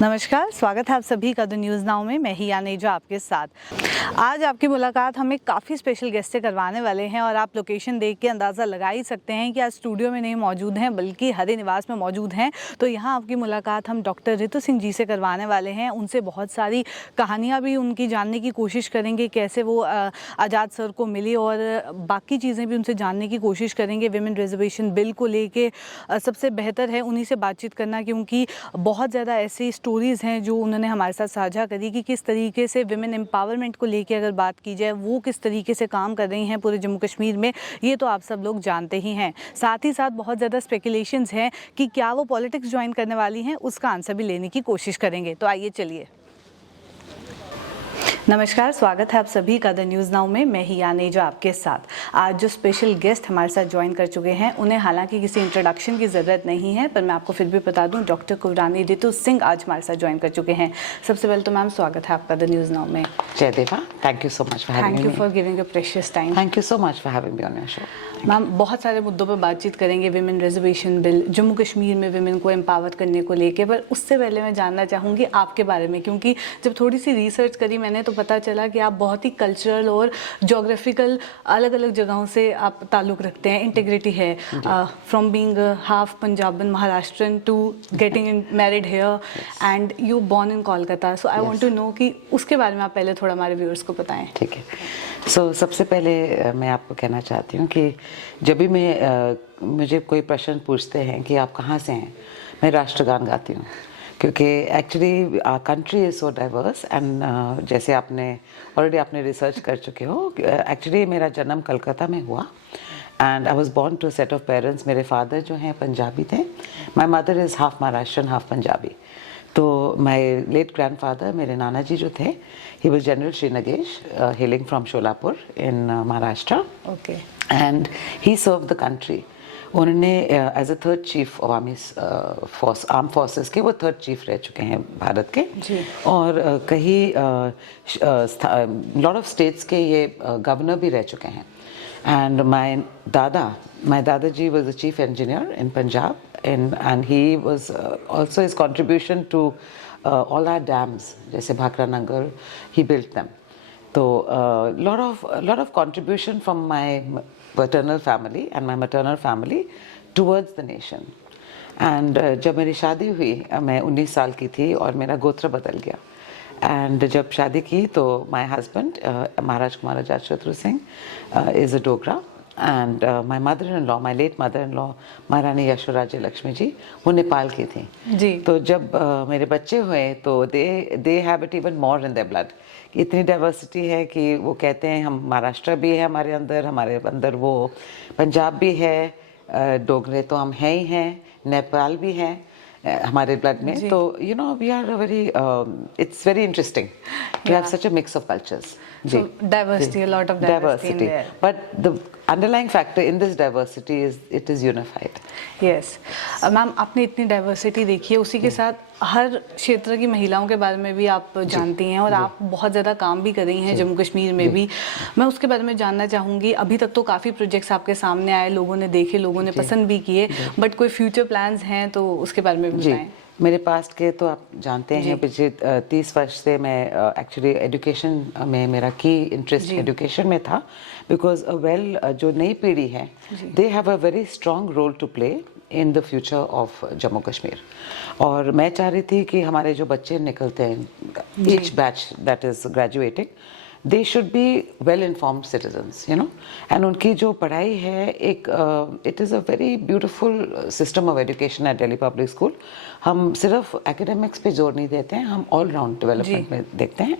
नमस्कार, स्वागत है आप सभी का द न्यूज़ नाउ में। मैं ही आनेजा आपके साथ। आज आपकी मुलाकात हम एक काफ़ी स्पेशल गेस्ट से करवाने वाले हैं और आप लोकेशन देख के अंदाज़ा लगा ही सकते हैं कि आज स्टूडियो में नहीं मौजूद हैं बल्कि हरे निवास में मौजूद हैं। तो यहाँ आपकी मुलाकात हम डॉक्टर रितु सिंह जी से करवाने वाले हैं। उनसे बहुत सारी कहानियाँ भी उनकी जानने की कोशिश करेंगे, कैसे वो आज़ाद सर को मिली और बाकी चीज़ें भी उनसे जानने की कोशिश करेंगे। विमेन रिजर्वेशन बिल को लेके सबसे बेहतर है उन्हीं से बातचीत करना, क्योंकि बहुत ज़्यादा ऐसी स्टोरीज़ हैं जो उन्होंने हमारे साथ साझा करी कि किस तरीके से विमेन एम्पावरमेंट को लेके अगर बात की जाए वो किस तरीके से काम कर रही हैं पूरे जम्मू कश्मीर में, ये तो आप सब लोग जानते ही हैं। साथ ही साथ बहुत ज़्यादा स्पेकुलेशंस हैं कि क्या वो पॉलिटिक्स ज्वाइन करने वाली हैं, उसका आंसर भी लेने की कोशिश करेंगे। तो आइए चलिए। नमस्कार, स्वागत है आप सभी का द न्यूज़ नाउ में। मैं ही आनेजा आपके साथ। आज जो स्पेशल गेस्ट हमारे साथ ज्वाइन कर चुके हैं उन्हें हालांकि किसी इंट्रोडक्शन की ज़रूरत नहीं है, पर मैं आपको फिर भी बता दूं, डॉक्टर कुवरानी रितु सिंह आज हमारे साथ ज्वाइन कर चुके हैं। सबसे पहले तो मैम स्वागत है आपका द न्यूज़ नाउ में। जय देवा, thank you so much for having me. Thank you for giving a precious time. Thank you so much for having me on your show. Ma'am, बहुत सारे मुद्दों पर बातचीत करेंगे, women reservation bill, Jammu Kashmir में विमेन को एम्पावर करने को लेके, पर उससे पहले मैं जानना चाहूँगी आपके बारे में, क्योंकि जब थोड़ी सी रिसर्च करी मैंने तो पता चला कि आप बहुत ही कल्चरल और जोग्राफिकल अलग अलग जगहों से आप ताल्लुक़ रखते हैं, इंटीग्रिटी है, फ्रॉम बीइंग हाफ पंजाबन Maharashtrian to getting married here and you born in Kolkata. So I want to know कि उसके बारे में आप पहले थोड़ा हमारे व्यूअर्स को बताएं। ठीक है। सबसे पहले मैं आपको कहना चाहती हूँ कि जब भी मुझे कोई प्रश्न पूछते हैं कि आप कहाँ से हैं, मैं राष्ट्रगान गाती हूँ, क्योंकि actually our country is so diverse and जैसे आपने रिसर्च कर चुके हो, एक्चुअली मेरा जन्म कलकत्ता में हुआ and I was born to a set of parents. मेरे फादर जो हैं पंजाबी थे, my mother is half Maharashtrian half Punjabi. तो माई लेट ग्रैंडफादर, मेरे नाना जी जो थे, he was general Shri Nagesh, hailing from Sholapur in Maharashtra. Okay. And he serve the country. उन्होंने as a third chief of army arm forces के वो थर्ड चीफ रह चुके हैं भारत के जी। और कहीं लॉट ऑफ स्टेट्स के ये गवर्नर भी रह चुके हैं। एंड माई दादाजी was a chief engineer in Punjab and he was also his contribution to all our dams, जैसे भाखरा नगर, he built them. So lot of contribution from my paternal family and my maternal family towards the nation. And जब मेरी शादी हुई, मैं 19 साल की थी और मेरा गोत्र बदल गया। एंड जब शादी की तो my husband Maharaj Kumar Azad Shatru Singh is a Dogra and my mother-in-law, my late mother-in-law Maharani Yashoraje Lakshmi ji, वो नेपाल की थी जी। तो जब मेरे बच्चे हुए तो they have it even more in their blood. इतनी डाइवर्सिटी है कि वो कहते हैं हम महाराष्ट्र भी है हमारे अंदर वो पंजाब भी है, डोगरे तो हम हैं ही हैं, नेपाल भी हैं हमारे ब्लड में। तो you know we are very it's very interesting to have such a mix of cultures. So diversity, a lot of diversity in there. But the underlying factor in this diversity is it is unified. Yes. Ma'am, आपने इतनी diversity देखी है, उसी के साथ हर क्षेत्र की महिलाओं के बारे में भी आप जानती हैं और आप बहुत ज़्यादा काम भी कर रही हैं जम्मू कश्मीर में भी। मैं उसके बारे में जानना चाहूँगी। अभी तक तो काफ़ी प्रोजेक्ट्स आपके सामने आए, लोगों ने देखे, लोगों ने पसंद भी किए, बट कोई फ्यूचर प्लान्स हैं तो उसके बारे में भी बताएं। मेरे पास्ट के तो आप जानते हैं, पिछले 30 वर्ष से मैं एक्चुअली एजुकेशन में, मेरा की इंटरेस्ट एजुकेशन में था, बिकॉज जो नई पीढ़ी है they have a very strong role to play in the future of Jammu Kashmir. और मैं चाह रही थी कि हमारे जो बच्चे निकलते हैं, each batch that is graduating, they should be well informed citizens, you know, and उनकी जो पढ़ाई है एक it is a very beautiful system of education at Delhi Public School. हम सिर्फ academics पे जोर नहीं देते हैं, हम all round development में देखते हैं।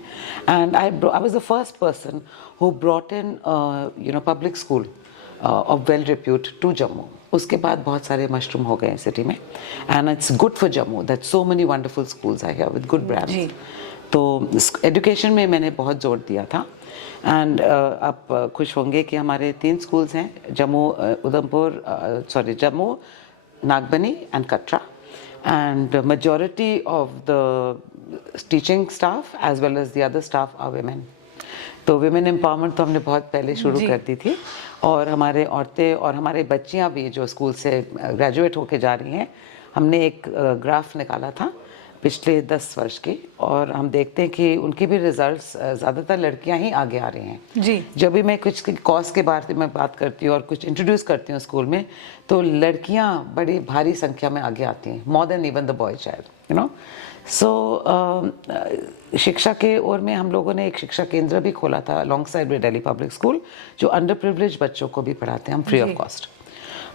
And I was the first person who brought in you know public school of well repute to Jammu. उसके बाद बहुत सारे मशरूम हो गए सिटी में, and it's good for Jammu that so many wonderful schools are here with good brands. तो education में मैंने बहुत जोर दिया था। एंड आप खुश होंगे कि हमारे 3 स्कूल्स हैं, Jammu, Nagbani and Katra. and majority of the teaching staff as well as the other staff are women. तो विमेन एम्पावरमेंट तो हमने बहुत पहले शुरू कर दी थी, और हमारे औरतें और हमारे बच्चियां भी जो स्कूल से ग्रेजुएट होके जा रही हैं, हमने एक ग्राफ निकाला था पिछले 10 वर्ष की, और हम देखते हैं कि उनके भी रिजल्ट्स ज़्यादातर लड़कियां ही आगे आ रही हैं जी। जब भी मैं कुछ कॉज के बारे में बात करती हूँ और कुछ इंट्रोड्यूस करती हूँ स्कूल में, तो लड़कियां बड़ी भारी संख्या में आगे आती हैं, more than even the boy child, you know. So शिक्षा के ओर में हम लोगों ने एक शिक्षा केंद्र भी खोला था along side with Delhi public school, जो अंडर प्रिविलेज बच्चों को भी पढ़ाते हैं हम फ्री ऑफ कॉस्ट।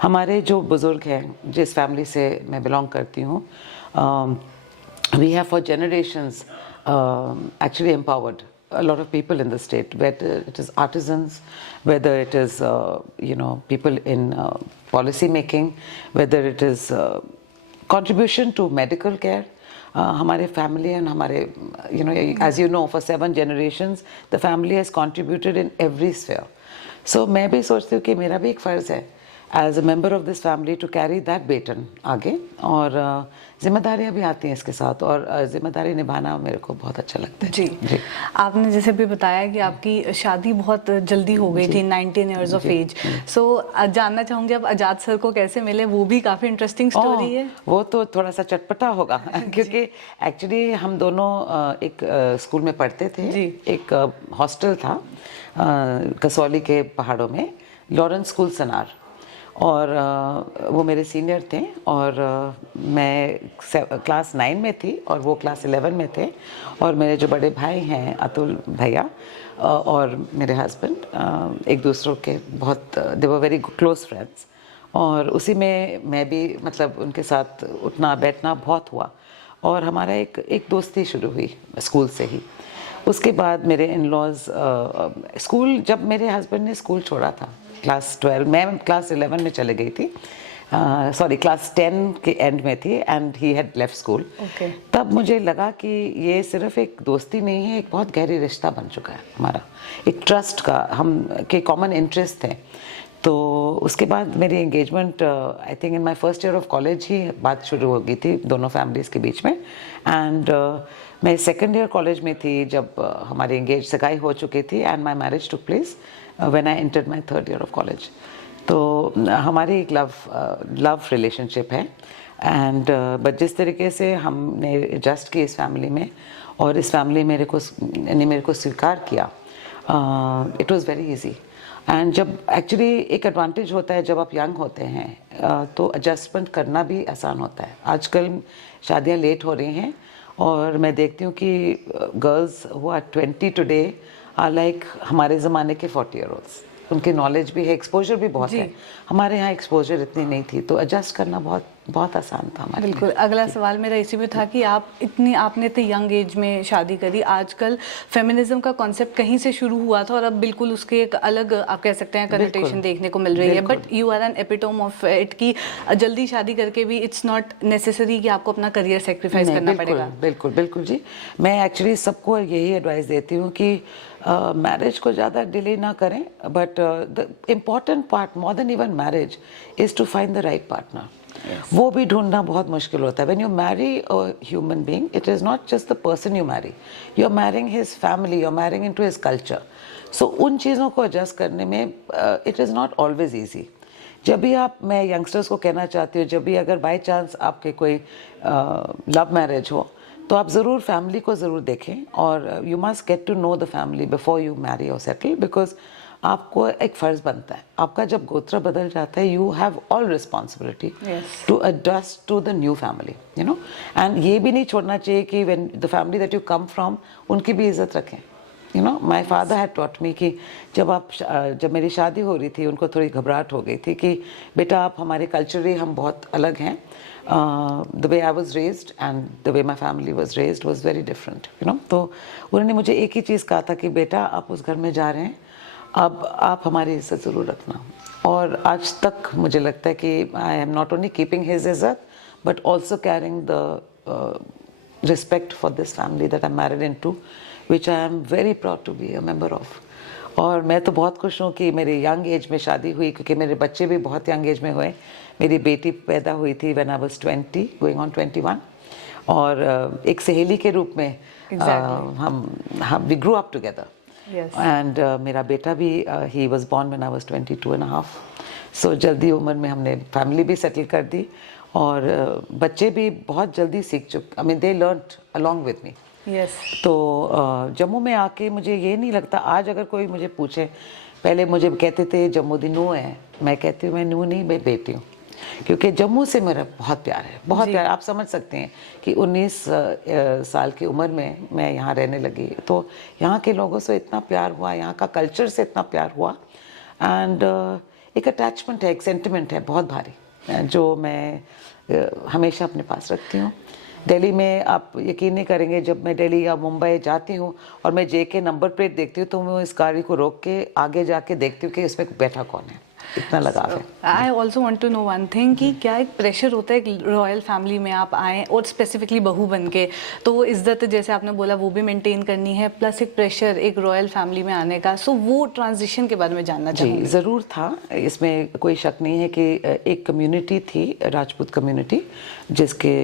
हमारे जो बुजुर्ग हैं, जिस फैमिली से मैं बिलोंग करती हूँ, we have for generations actually empowered a lot of people in the state, whether it is artisans, whether it is people in policy making, whether it is contribution to medical care. हमारे family and हमारे as you know, for 7 generations the family has contributed in every sphere. So मैं भी सोचती हूँ कि मेरा भी एक फ़र्ज़ है as a member of this family to carry that baton आगे, और जिम्मेदारियां भी आती हैं इसके साथ, और जिम्मेदारी निभाना मेरे को बहुत अच्छा लगता है। जी। आपने जैसे भी बताया कि आपकी शादी बहुत जल्दी हो गई थी, 19 इयर्स ऑफ एज। सो जानना चाहूँगी आप आज़ाद सर को कैसे मिले, वो भी काफ़ी इंटरेस्टिंग स्टोरी है। वो तो थोड़ा सा चटपटा होगा क्योंकि एक्चुअली हम दोनों एक स्कूल में पढ़ते थे। एक हॉस्टल था कसौली के पहाड़ों में, लॉरेंस स्कूल सनार, और वो मेरे सीनियर थे, और मैं क्लास 9 में थी और वो क्लास 11 में थे, और मेरे जो बड़े भाई हैं अतुल भैया और मेरे हस्बैंड एक दूसरों के बहुत दे वर वेरी क्लोज फ्रेंड्स, और उसी में मैं भी मतलब उनके साथ उठना बैठना बहुत हुआ, और हमारा एक दोस्ती शुरू हुई स्कूल से ही। उसके बाद मेरे इन लॉज स्कूल, जब मेरे हस्बैंड ने स्कूल छोड़ा था क्लास 12, मैं क्लास 11 में चले गई थी, सॉरी क्लास 10 के एंड में थी, and he had left school. तब मुझे लगा कि ये सिर्फ एक दोस्ती नहीं है, एक बहुत गहरी रिश्ता बन चुका है हमारा, एक ट्रस्ट का, हम के कॉमन इंटरेस्ट थे। तो उसके बाद मेरी engagement I think in my first year of college ही बात शुरू हो गई थी दोनों फैमिलीज़ के बीच में, एंड मैं सेकेंड ईयर कॉलेज में थी जब हमारी एंगेज सगाई हो चुकी थी, and my marriage took place when I entered my third year of college. तो हमारी एक लव रिलेशनशिप है, एंड बट जिस तरीके से हमने एडजस्ट की इस फैमिली में, और इस फैमिली मेरे को स्वीकार किया, it was very easy. And जब एक्चुअली एक एडवांटेज होता है जब आप यंग होते हैं, तो एडजस्टमेंट करना भी आसान होता है। आजकल शादियां लेट हो रही हैं, और मैं देखती हूँ कि girls who are 20 today are like हमारे ज़माने के 40 ईयर ओल्ड्स। उनकी नॉलेज भी है, एक्सपोजर भी बहुत है, हमारे यहाँ एक्सपोजर इतनी नहीं थी, तो एडजस्ट करना बहुत आसान था हमारे लिए। बिल्कुल। अगला सवाल मेरा इसी में था कि आपने इतनी यंग एज में शादी करी। आजकल फेमिनिज्म का कॉन्सेप्ट कहीं से शुरू हुआ था, और अब बिल्कुल उसके एक अलग आप कह सकते हैं कनोटेशन देखने को मिल रही है, but you are an epitome of it कि जल्दी शादी करके भी इट्स नॉट नेसेसरी कि आपको अपना करियर सेक्रीफाइस करना पड़ेगा। बिल्कुल बिल्कुल जी। मैं एक्चुअली सबको यही एडवाइस देती हूँ कि मैरिज को ज़्यादा डिले ना करें, but the important part more than even marriage is to find the right partner. वो भी ढूंढना बहुत मुश्किल होता है। When you marry a human being, it is not just the person you marry, you are marrying his family, you are marrying into his culture. So उन चीज़ों को एडजस्ट करने में it is not always easy. जब भी मैं youngsters को कहना चाहती हूँ, जब भी अगर बाई चांस आपके कोई लव मैरिज हो, तो आप ज़रूर फैमिली को ज़रूर देखें, और you must get to know the family before you marry और सेटल, बिकॉज आपको एक फ़र्ज़ बनता है। आपका जब गोत्र बदल जाता है, you have all responsibility to adjust to the new family, you know. And ये भी नहीं छोड़ना चाहिए कि when the family that you come from, उनकी भी इज़्ज़त रखें। You know, my father had taught me कि जब मेरी शादी हो रही थी, उनको थोड़ी घबराहट हो गई थी कि बेटा आप हमारे कल्चरली हम बहुत अलग हैं, the way I was raised and the way my family was raised was very different, you know. तो उन्होंने मुझे एक ही चीज़ कहा था कि बेटा आप उस घर में जा रहे हैं, अब आप हमारी इज्जत ज़रूर रखना। और आज तक मुझे लगता है कि I am not only keeping his इज्जत, but also caring the respect for this family that I am married into, which I am very proud to be a member of. और मैं तो बहुत खुश हूँ कि मेरी यंग एज में शादी हुई, क्योंकि मेरे बच्चे भी बहुत यंग एज में हुए। मेरी बेटी पैदा हुई थी when I was 20 going on 21, और एक सहेली के रूप में हम we grow up together. And मेरा बेटा भी he was born when I was 22 and half. So जल्दी उम्र में हमने फैमिली भी सेटल कर दी, और बच्चे भी बहुत जल्दी सीख चुके, I mean they learned along with me. तो जम्मू में आके मुझे ये नहीं लगता, आज अगर कोई मुझे पूछे, पहले मुझे कहते थे जम्मू दी नूह है, मैं कहती हूँ मैं नूह नहीं, मैं बेटी हूँ, क्योंकि जम्मू से मेरा बहुत प्यार है, बहुत प्यार। आप समझ सकते हैं कि 19 साल की उम्र में मैं यहाँ रहने लगी, तो यहाँ के लोगों से इतना प्यार हुआ, यहाँ का कल्चर से इतना प्यार हुआ, एंड एक अटैचमेंट है, एक सेंटिमेंट है बहुत भारी, जो मैं हमेशा अपने पास रखती हूँ। दिल्ली में आप यकीन नहीं करेंगे, जब मैं दिल्ली या मुंबई जाती हूँ और मैं JK नंबर प्लेट देखती हूँ, तो मैं इस गाड़ी को रोक के आगे जाके देखती हूँ कि इसमें बैठा कौन है, इतना लगाव है। I also want to know one thing कि क्या एक प्रेशर होता है एक रॉयल फैमिली में आप आएँ और स्पेसिफिकली बहू बन के, तो वो इज्जत जैसे आपने बोला वो भी मेंटेन करनी है, प्लस एक प्रेशर एक रॉयल फैमिली में आने का, सो वो ट्रांजिशन के बारे में जानना चाहूँगी। जी ज़रूर था, इसमें कोई शक नहीं है कि एक कम्युनिटी थी, राजपूत कम्युनिटी, जिसके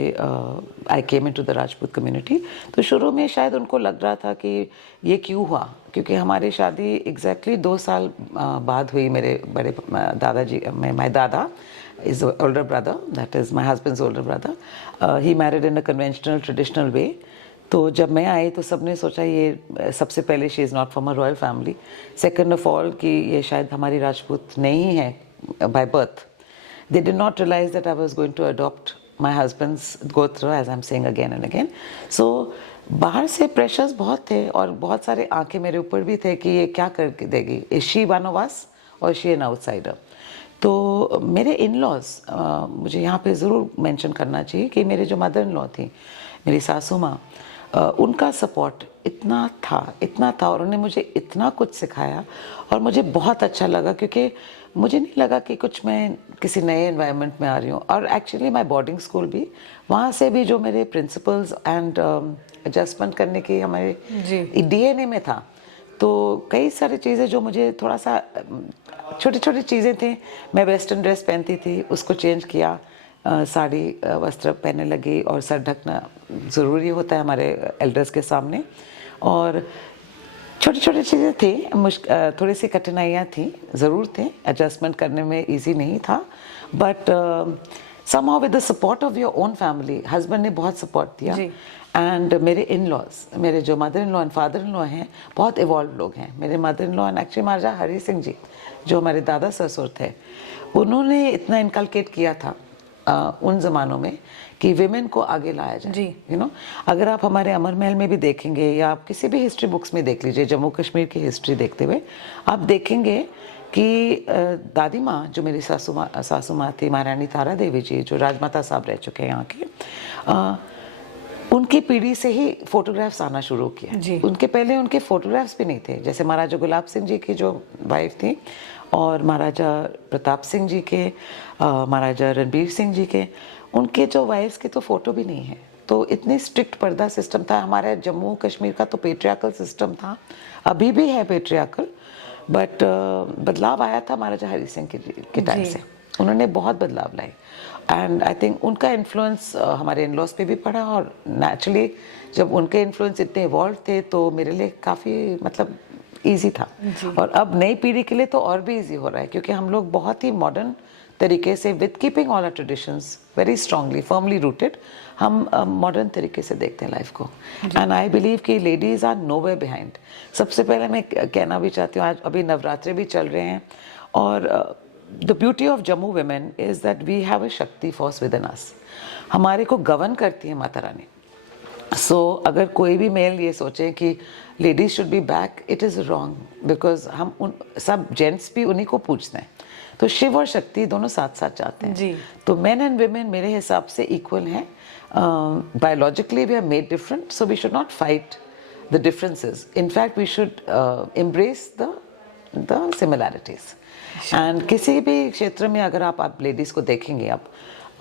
I came into the Rajput community. तो शुरू में शायद उनको लग रहा था कि ये क्यों हुआ, क्योंकि हमारी शादी एग्जैक्टली 2 साल बाद हुई। मेरे बड़े दादाजी, माय दादा is older brother, that is my husbands older brother, he married in a conventional traditional way. तो जब मैं आई तो सबने सोचा ये सबसे पहले she is not from a royal family, second of all कि ये शायद हमारी राजपूत नहीं है by birth. They did not realize that I was going to adopt my husband's गोत्र, as I am saying again and again. So बाहर से pressures बहुत थे, और बहुत सारे आंखें मेरे ऊपर भी थे कि ये क्या करके देगी, is she one of us और शी एन आउटसाइडर। तो मेरे इन लॉज, मुझे यहाँ पे ज़रूर मेंशन करना चाहिए कि मेरे जो मदर इन लॉ थी, मेरी सासू माँ, उनका सपोर्ट इतना था, और उन्होंने मुझे इतना कुछ सिखाया, और मुझे बहुत अच्छा लगा, क्योंकि मुझे नहीं लगा कि कुछ मैं किसी नए एनवायरनमेंट में आ रही हूँ। और एक्चुअली माय बोर्डिंग स्कूल भी, वहाँ से भी जो मेरे प्रिंसिपल्स एंड एडजस्टमेंट करने की हमारे DNA में था, तो कई सारी चीज़ें जो मुझे थोड़ा सा छोटी छोटी चीज़ें थी। मैं वेस्टर्न ड्रेस पहनती थी, उसको चेंज किया, साड़ी वस्त्र पहनने लगी, और सर ढकना ज़रूरी होता है हमारे एल्डर्स के सामने। और छोटी छोटी चीज़ें थी, थोड़ी सी कठिनाइयाँ थी, ज़रूर थे, एडजस्टमेंट करने में इजी नहीं था, but somehow with the support of your own family, husband ने बहुत सपोर्ट दिया। एंड मेरे इन लॉज, मेरे जो mother in law and father in law हैं, बहुत इवॉल्व लोग हैं। मेरे mother in law and actually Maharaja Hari Singh ji, जो हमारे दादा ससुर थे, उन्होंने इतना इनकलकेट किया था उन ज़मानों में कि विमेन को आगे लाया जाए। यू नो, अगर आप हमारे अमर महल में भी देखेंगे, या आप किसी भी हिस्ट्री बुक्स में देख लीजिए, जम्मू कश्मीर की हिस्ट्री देखते हुए आप देखेंगे कि दादी माँ, जो मेरी सासू माँ थी, महारानी तारा देवी जी, जो राजमाता साहब रह चुके हैं यहाँ के, उनकी पीढ़ी से ही फोटोग्राफ्स आना शुरू किया। उनके पहले उनके फोटोग्राफ्स भी नहीं थे। जैसे महाराजा गुलाब सिंह जी की जो वाइफ थी, और महाराजा प्रताप सिंह जी के, महाराजा रणबीर सिंह जी के, उनके जो वाइफ्स के तो फ़ोटो भी नहीं है। तो इतने स्ट्रिक्ट पर्दा सिस्टम था। हमारे जम्मू कश्मीर का तो पेट्रियार्कल सिस्टम था, अभी भी है पेट्रियार्कल, बट बदलाव आया था महाराजा हरि सिंह के टाइम से। उन्होंने बहुत बदलाव लाए, एंड आई थिंक उनका इन्फ्लुएंस हमारे इन लॉज पे भी पड़ा। और नेचुरली जब उनके इन्फ्लुएंस इतने इवॉल्व थे, तो मेरे लिए काफ़ी मतलब ईजी था। और अब नई पीढ़ी के लिए तो और भी ईजी हो रहा है, क्योंकि हम लोग बहुत ही मॉडर्न तरीके से, with keeping all our traditions very strongly firmly rooted, हम मॉडर्न तरीके से देखते हैं लाइफ को। एंड आई बिलीव कि लेडीज़ आर नोवेयर बिहाइंड। सबसे पहले मैं कहना भी चाहती हूँ, आज अभी नवरात्रे भी चल रहे हैं, और the beauty of Jammu women is that we have a shakti force with in अस। हमारे को गवर्न करती है माता रानी। सो अगर कोई भी मेल ये सोचे कि ladies should be back, it is wrong, because हम उन सब जेंट्स भी उन्हीं को पूछते हैं। तो शिव और शक्ति दोनों साथ साथ जाते हैं। तो मेन एंड वुमेन मेरे हिसाब से इक्वल हैं। Biologically we are made different, so we should not fight the differences. In fact we should embrace the similarities. And किसी भी क्षेत्र में अगर आप लेडीज़ को देखेंगे, आप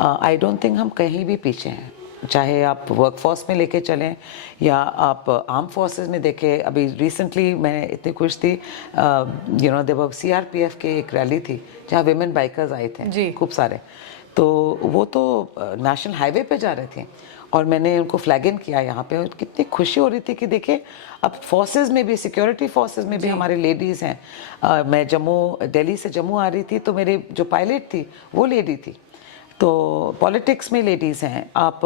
आई डोंट थिंक हम कहीं भी पीछे हैं। चाहे आप वर्क फोर्स में लेके चलें, या आप आर्म फोर्सेस में देखें। अभी रिसेंटली मैं इतनी खुश थी, यू नो, देवर CRPF के एक रैली थी जहाँ विमेन बाइकर्स आए थे खूब सारे। तो वो तो नेशनल हाईवे पे जा रहे थे और मैंने उनको फ्लैग इन किया यहाँ पे, और कितनी खुशी हो रही थी कि देखिए अब फोर्सेस में भी, सिक्योरिटी फोर्सेस में भी हमारे लेडीज़ हैं। मैं दिल्ली से जम्मू आ रही थी तो मेरे जो पायलट थी वो लेडी थी। तो पॉलिटिक्स में लेडीज़ हैं, आप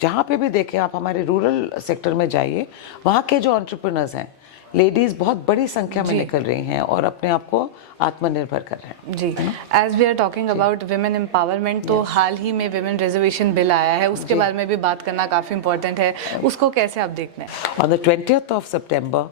जहाँ पे भी देखें, आप हमारे रूरल सेक्टर में जाइए, वहाँ के जो एंटरप्रेन्योर्स हैं, लेडीज़ बहुत बड़ी संख्या में निकल रही हैं और अपने आप को आत्मनिर्भर कर रहे हैं। जी, as we are talking about women empowerment, तो हाल ही में विमेन रिजर्वेशन बिल आया है, उसके बारे में भी बात करना काफ़ी इंपॉर्टेंट है, उसको कैसे आप देखते हैं? On the 20th of September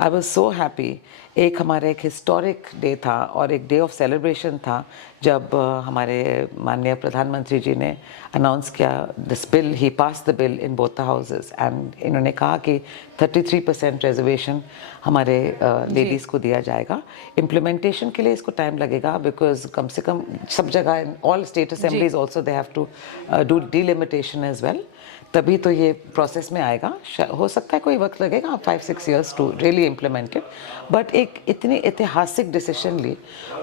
I was so happy. एक हमारा एक हिस्टोरिक डे था और एक डे ऑफ सेलिब्रेशन था जब हमारे माननीय प्रधानमंत्री जी ने अनाउंस किया this bill, he pass the bill in both the houses, and इन्होंने कहा कि 33% रिजर्वेशन हमारे लेडीज़ को दिया जाएगा। इम्प्लीमेंटेशन के लिए इसको टाइम लगेगा, बिकॉज कम से कम सब जगह in all state assemblies also they have to do delimitation as well, तभी तो ये प्रोसेस में आएगा। हो सकता है कोई वक्त लगेगा, 5-6 years to really implement it, but एक इतनी ऐतिहासिक डिसीजन ली।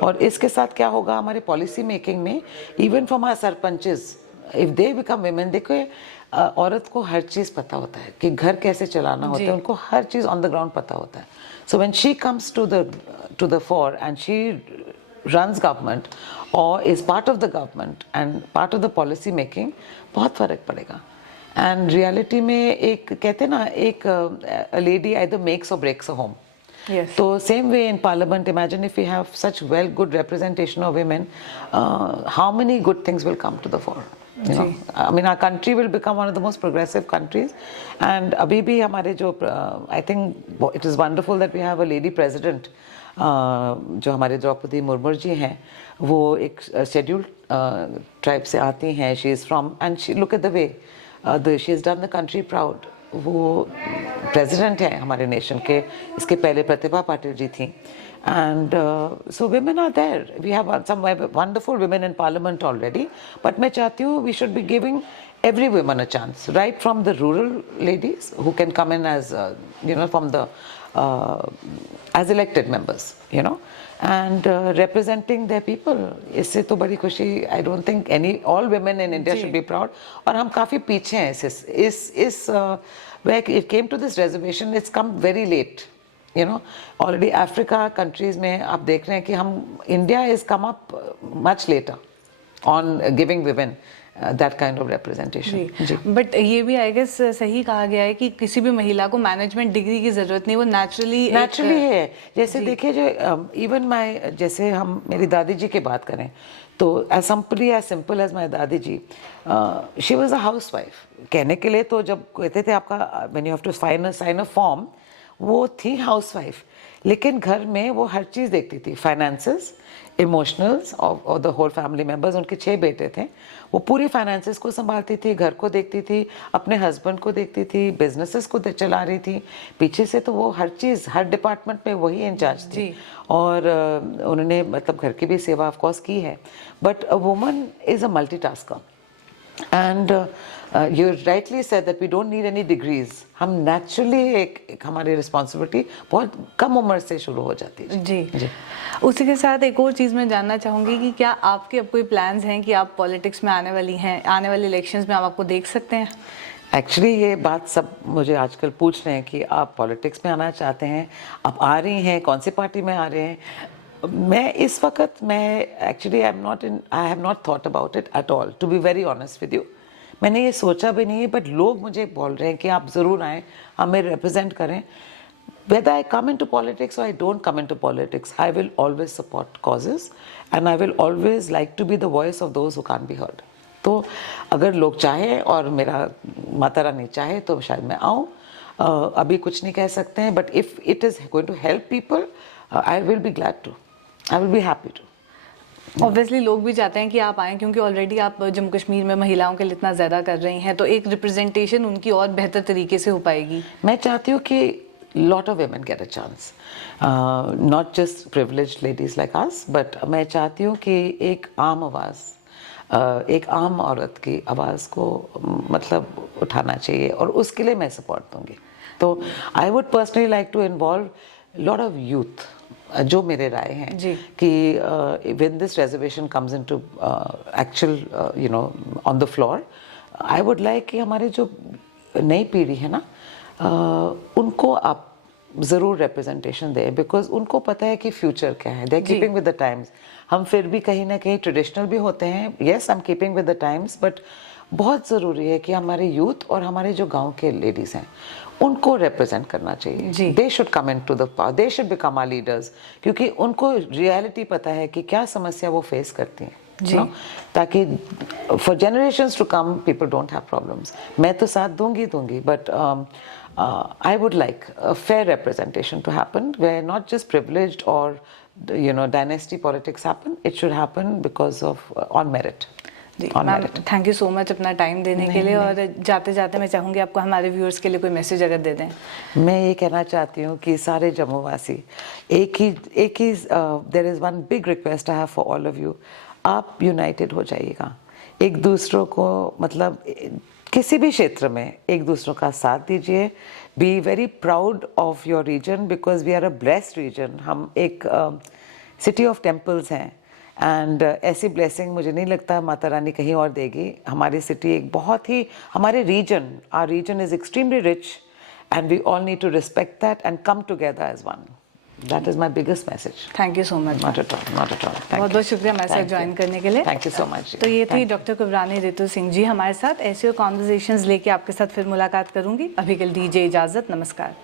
और इसके साथ क्या होगा हमारे पॉलिसी मेकिंग में, इवन फॉर हमारे sarpanches, if they become women, देखो औरत को हर चीज़ पता होता है कि घर कैसे चलाना होता है, उनको हर चीज़ ऑन द ग्राउंड पता होता है। So when she comes to the fore and she runs government or is part of the government and part of the policy making, बहुत फ़र्क पड़ेगा। एंड रियलिटी में एक कहते हैं ना, एक लेडी आइदर मेक्स और ब्रेक्स अ होम। तो same way in parliament, imagine if you have such well good representation of women, how many good things will come to the fore, you know? I mean our country will become one of the most progressive countries, and अभी भी हमारे जो I think it is wonderful that we have a lady president, जो हमारे द्रौपदी मुर्मू जी हैं, वो एक scheduled tribe से आती हैं, she is from, and she look at the way she is done the country proud. वो प्रेसिडेंट है हमारे नेशन के, इसके पहले प्रतिभा पाटिल जी थी। And so women are there, we have some wonderful women in parliament already, but मैं चाहती हूँ we should be giving every woman a chance, right from the rural ladies who can come in as you know, from the as elected members, you know, and representing their people. इससे तो बड़ी खुशी, I don't think all women in India should be proud. और हम काफ़ी पीछे हैं इस where it came to this reservation, it's come very late, you know. Already Africa countries में आप देख रहे हैं कि हम, India is come up much later on giving women that kind of representation. जी, बट ये भी आई गेस सही कहा गया है कि किसी भी महिला को मैनेजमेंट डिग्री की जरूरत नहीं, वो नेचुरली है। जैसे देखिए जो इवन माय, जैसे हम मेरी दादी जी की बात करें तो एज सिंपल एज माय दादी जी, शी वाज अ हाउसवाइफ। कहने के लिए तो जब कहते थे आपका when you have to sign a form, वो थी हाउसवाइफ, लेकिन घर में वो हर चीज़ देखती थी, फाइनेंसेस, इमोशनल्स और द होल फैमिली मेम्बर्स। उनके 6 बेटे थे, वो पूरी फाइनेंसेस को संभालती थी, घर को देखती थी, अपने हस्बैंड को देखती थी, बिजनेसेस को चला रही थी पीछे से। तो वो हर चीज़, हर डिपार्टमेंट में वही इंचार्ज थी। और उन्होंने मतलब घर की भी सेवा ऑफ कोर्स की है, but a woman is a multitasker. And you rightly said that we don't need any degrees. हम naturally एक हमारी रिस्पॉन्सिबिलिटी बहुत कम उम्र से शुरू हो जाती है। जी। उसी के साथ एक और चीज़ मैं जानना चाहूँगी कि क्या आपके अब कोई प्लान्स हैं कि आप पॉलिटिक्स में आने वाले इलेक्शंस में आप आपको देख सकते हैं? एक्चुअली ये बात सब मुझे आजकल पूछ रहे हैं कि आप पॉलिटिक्स में आना चाहते हैं, आप आ रही हैं, कौन सी पार्टी में आ रहे हैं। मैं इस वक्त actually I have not thought about it at all, to be very honest with you. मैंने ये सोचा भी नहीं है, बट लोग मुझे बोल रहे हैं कि आप ज़रूर आएँ, हमें रिप्रेजेंट करें। Whether I come into politics or I don't come into politics, I will always support causes and I will always like to be the voice of those who can't be heard. तो अगर लोग चाहें और मेरा माता रानी चाहे तो शायद मैं आऊँ। अभी कुछ नहीं कह सकते हैं, but if it is going to help people, I will be glad to. I will be happy to. Obviously लोग भी चाहते हैं कि आप आएँ, क्योंकि ऑलरेडी आप जम्मू कश्मीर में महिलाओं के लिए इतना ज़्यादा कर रही हैं, तो एक रिप्रेजेंटेशन उनकी और बेहतर तरीके से हो पाएगी। मैं चाहती हूँ कि lot of women get a chance, not just privileged ladies like us, but मैं चाहती हूँ कि एक आम आवाज़, एक आम औरत की आवाज़ को मतलब उठाना चाहिए, और उसके लिए मैं सपोर्ट दूँगी। तो I would personally like to involve lot of youth, जो मेरे राय हैं जी। कि when this reservation comes into actual on the floor, I would like कि हमारे जो नई पीढ़ी है ना, उनको आप ज़रूर रिप्रेजेंटेशन दें, बिकॉज उनको पता है कि फ्यूचर क्या है. They are keeping with the times. हम फिर भी कहीं ना कहीं ट्रेडिशनल भी होते हैं. Yes, I am keeping with the times, but बहुत ज़रूरी है कि हमारे यूथ और हमारे जो गांव के लेडीज़ हैं उनको रिप्रेजेंट करना चाहिए. They should come in to the power, they should become our leaders, क्योंकि उनको रियलिटी पता है कि क्या समस्या वो फेस करती हैं. ताकि for generations to come people don't have problems. मैं तो साथ दूंगी, but I would like a fair representation to happen, where not just privileged or dynasty politics happen. It should happen because of on merit. जी ma'am, thank you so much अपना time देने के लिए. और जाते जाते मैं चाहूँगी आपको हमारे व्यूअर्स के लिए कोई मैसेज अगर दे दें. मैं ये कहना चाहती हूँ कि सारे जम्मूवासी एक ही there is one big request I have for all of you. आप यूनाइटेड हो जाइएगा, एक दूसरों को मतलब किसी भी क्षेत्र में एक दूसरों का साथ दीजिए. Be very proud of your region, because we are a blessed region. हम एक सिटी ऑफ टेम्पल्स हैं, एंड ऐसी ब्लेसिंग मुझे नहीं लगता माता रानी कहीं और देगी. हमारी सिटी एक बहुत ही, हमारे region, our region is extremely rich, and we all need to respect that and come together as one. That is my biggest message. Thank you so much. Not at all, not at all. बहुत बहुत शुक्रिया हमारे साथ join करने के लिए. Thank you so much. तो ये थी डॉक्टर कुबरानी रितु सिंह जी हमारे साथ. ऐसे कॉन्वर्सेशंस लेके आपके साथ फिर मुलाकात करूंगी. अभी के लिए दीजिए इजाज़त. नमस्कार.